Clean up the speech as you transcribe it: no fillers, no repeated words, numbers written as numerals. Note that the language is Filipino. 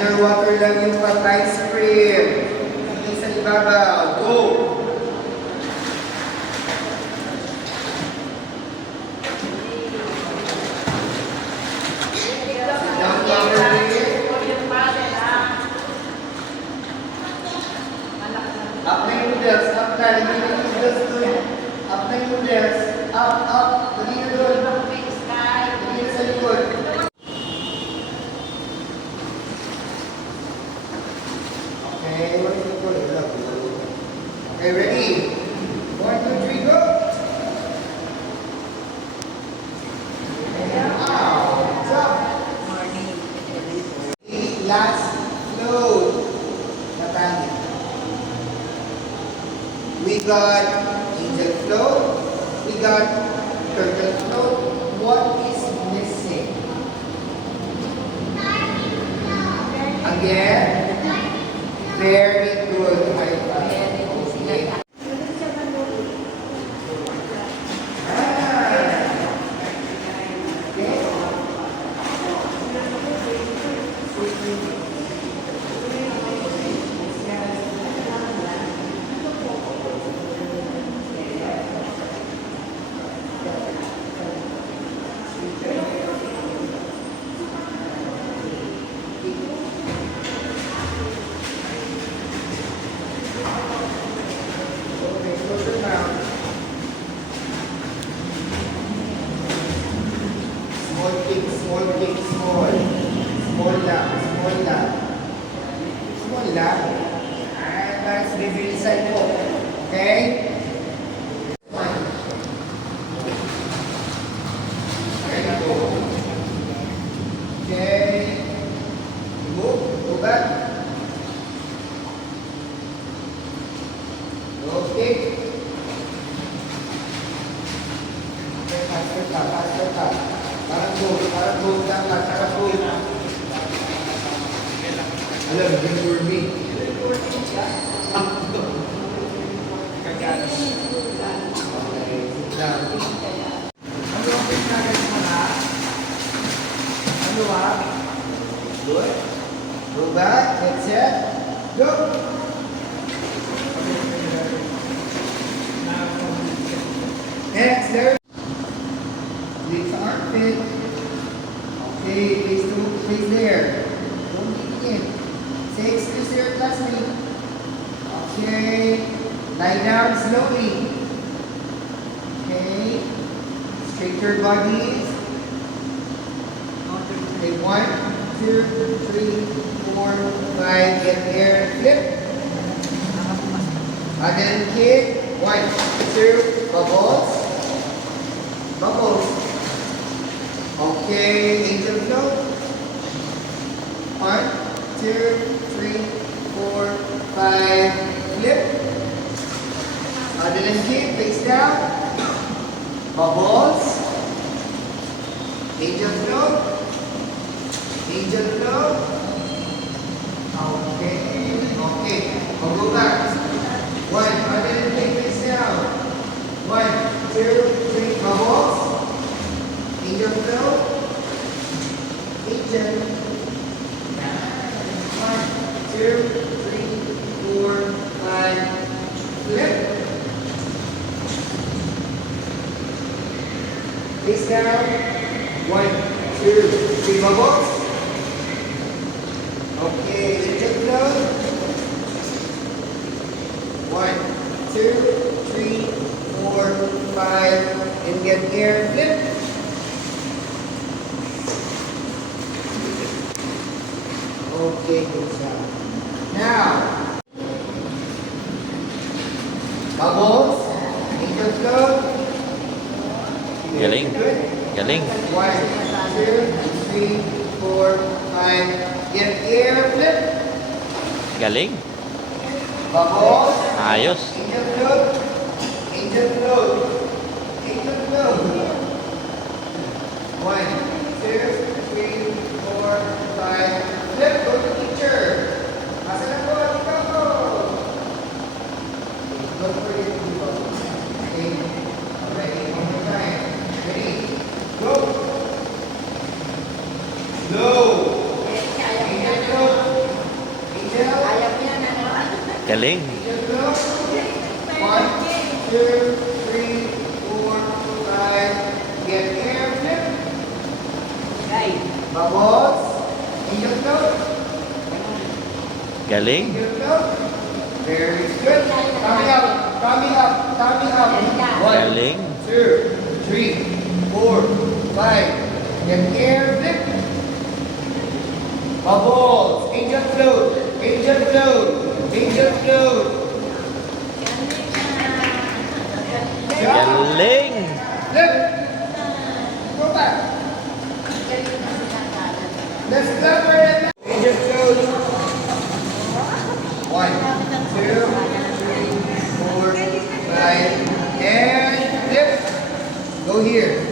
Underwater lang yung pag-ice cream. Yung sa ibabaw. Go! Up na yung noodles, up na. Hindi na yung noodles doon. Up na yung noodles. Up, up. Hindi na doon. Hindi na sa likod. Okay, what is the code? Okay, ready? 1, 2, 3, go! Wow! Stop! Last float. Matali. We got angel float. We got turtle float. What is missing? Again? Very good. High five. Okay. Small kick, small. Small lang, small lang. Small lang. Let's bibilisan po. Okay? Okay, go. Okay. Move, go back. Okay. Okay, faster ka, faster ka. Parang gold dapat, parang gold. Alam, good for me. Kagalas. Okay, sit down. Ano ang pinagay mo na? Ano ba? Good. Go back, that's it. Go! Next, there. Lift armpit. Okay, face there. Don't begin. Say excuse to your classmate. Okay. Lie down slowly. Okay. Straighten your bodies. Okay, 1, 2, 3, 4, 5. Get there. Flip. Again, kick. 1, 2, bubbles. Bubbles. Okay, angel float. 1, 2, 3, 4, 5. Flip. Adrenaline kick, face down. Bubbles. Angel float. Angel float. Okay. Okay. I'll go back. 1, adrenaline kick, face down. 1, 2, 3, bubbles. Angel float. Angel. 1, 2, 3, 4, 5. Flip. Face down. 1, 2, 3 bubbles. Okay, angel float. 1, 2, 3, 4, 5. And get air. Flip. Okay, good job. Now, bubbles, angel float. Galing. Good. Galing. 1, 2, 3, 4, 5. Get air, flip. Galing. Bubbles, Ayos. angel float. Angel float. Angel float. 1, 2, 3, 4, 5. Flip, go to teacher. Asa na po, ikaw po. Don't forget to do bubbles. Okay. Alright, one more time. Ready? Go. Low. Angel float. Galing. Angel float. 1, 2, 3, 4, 5. Get air flip. Bubbles. Angel float. Galing. Angel float. Very good. Coming up. Coming up. Coming up. 1, Galing. 2, 3, 4, 5. Get air flip. Bubbles. Angel float. Angel float. Angel float. Galing. Flip. Go back. Let's clap for it. Angel float. 1, 2, 3, 4, 5. And flip. Go here.